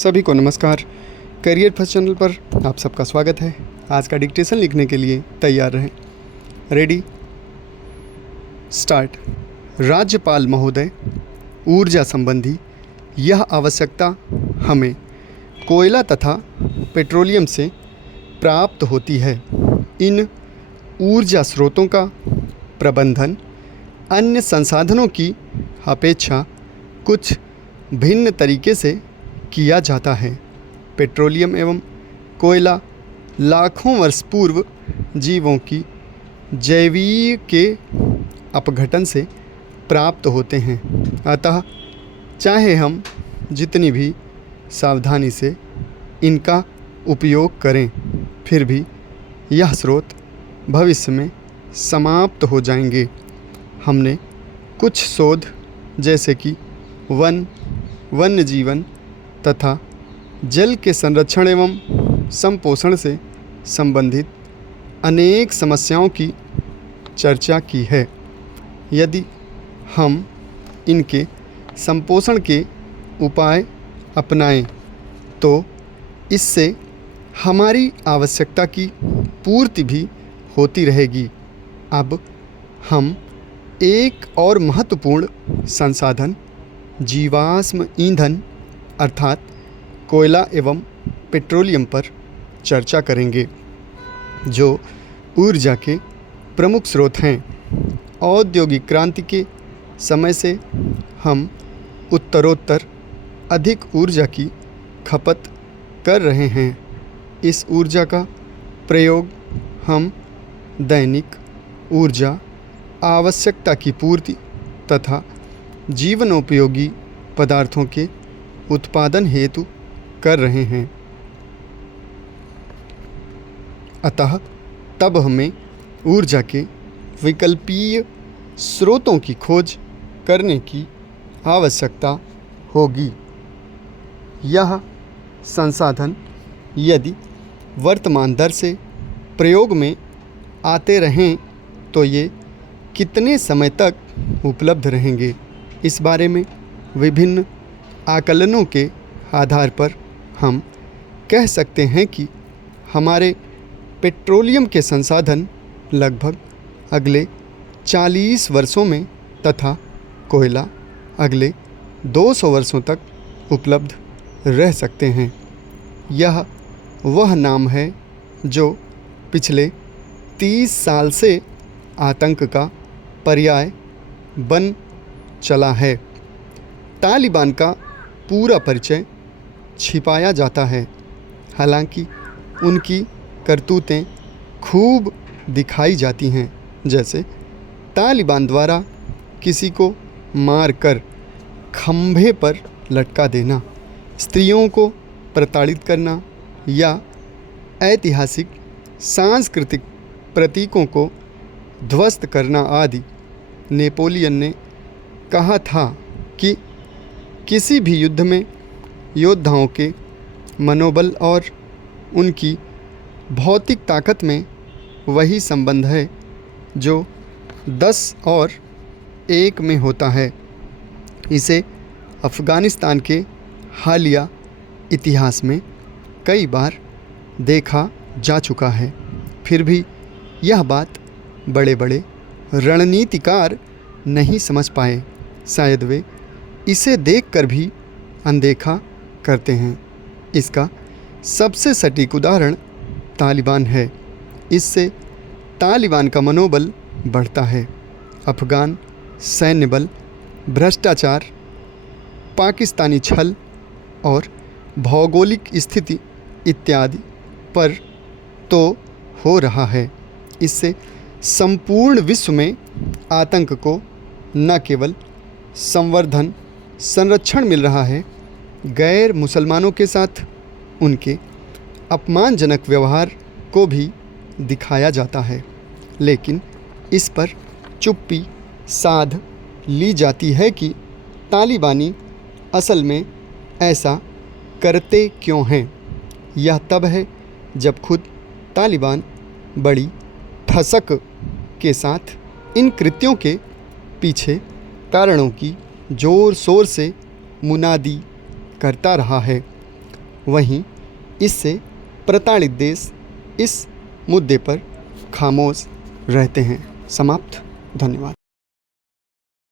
सभी को नमस्कार। करियर फर्स्ट चैनल पर आप सबका स्वागत है। आज का डिक्टेशन लिखने के लिए तैयार रहें। Ready start. राज्यपाल महोदय, ऊर्जा संबंधी यह आवश्यकता हमें कोयला तथा पेट्रोलियम से प्राप्त होती है। इन ऊर्जा स्रोतों का प्रबंधन अन्य संसाधनों की अपेक्षा कुछ भिन्न तरीके से किया जाता है। पेट्रोलियम एवं कोयला लाखों वर्ष पूर्व जीवों की जैवीय के अपघटन से प्राप्त होते हैं। अतः चाहे हम जितनी भी सावधानी से इनका उपयोग करें, फिर भी यह स्रोत भविष्य में समाप्त हो जाएंगे। हमने कुछ शोध जैसे कि वन्य जीवन तथा जल के संरक्षण एवं संपोषण से संबंधित अनेक समस्याओं की चर्चा की है। यदि हम इनके संपोषण के उपाय अपनाएं तो इससे हमारी आवश्यकता की पूर्ति भी होती रहेगी। अब हम एक और महत्वपूर्ण संसाधन जीवाश्म ईंधन अर्थात कोयला एवं पेट्रोलियम पर चर्चा करेंगे, जो ऊर्जा के प्रमुख स्रोत हैं। औद्योगिक क्रांति के समय से हम उत्तरोत्तर अधिक ऊर्जा की खपत कर रहे हैं। इस ऊर्जा का प्रयोग हम दैनिक ऊर्जा आवश्यकता की पूर्ति तथा जीवनोपयोगी पदार्थों के उत्पादन हेतु कर रहे हैं। अतः तब हमें ऊर्जा के विकल्पीय स्रोतों की खोज करने की आवश्यकता होगी। यह संसाधन यदि वर्तमान दर से प्रयोग में आते रहें तो ये कितने समय तक उपलब्ध रहेंगे, इस बारे में विभिन्न आकलनों के आधार पर हम कह सकते हैं कि हमारे पेट्रोलियम के संसाधन लगभग अगले 40 वर्षों में तथा कोयला अगले 200 वर्षों तक उपलब्ध रह सकते हैं। यह वह नाम है जो पिछले 30 साल से आतंक का पर्याय बन चला है। तालिबान का पूरा परिचय छिपाया जाता है, हालांकि उनकी करतूतें खूब दिखाई जाती हैं, जैसे तालिबान द्वारा किसी को मारकर खंभे पर लटका देना, स्त्रियों को प्रताड़ित करना या ऐतिहासिक सांस्कृतिक प्रतीकों को ध्वस्त करना आदि। नेपोलियन ने कहा था कि किसी भी युद्ध में योद्धाओं के मनोबल और उनकी भौतिक ताकत में वही संबंध है जो 10 और 1 में होता है। इसे अफ़गानिस्तान के हालिया इतिहास में कई बार देखा जा चुका है। फिर भी यह बात बड़े बड़े रणनीतिकार नहीं समझ पाए। शायद वे इसे देखकर भी अनदेखा करते हैं। इसका सबसे सटीक उदाहरण तालिबान है। इससे तालिबान का मनोबल बढ़ता है। अफ़गान सैन्य बल भ्रष्टाचार, पाकिस्तानी छल और भौगोलिक स्थिति इत्यादि पर तो हो रहा है। इससे संपूर्ण विश्व में आतंक को न केवल संवर्धन संरक्षण मिल रहा है, गैर मुसलमानों के साथ उनके अपमानजनक व्यवहार को भी दिखाया जाता है। लेकिन इस पर चुप्पी साध ली जाती है कि तालिबानी असल में ऐसा करते क्यों हैं। यह तब है जब खुद तालिबान बड़ी ठसक के साथ इन कृत्यों के पीछे कारणों की ज़ोर शोर से मुनादी करता रहा है। वहीं इससे प्रताड़ित देश इस मुद्दे पर खामोश रहते हैं। समाप्त। धन्यवाद।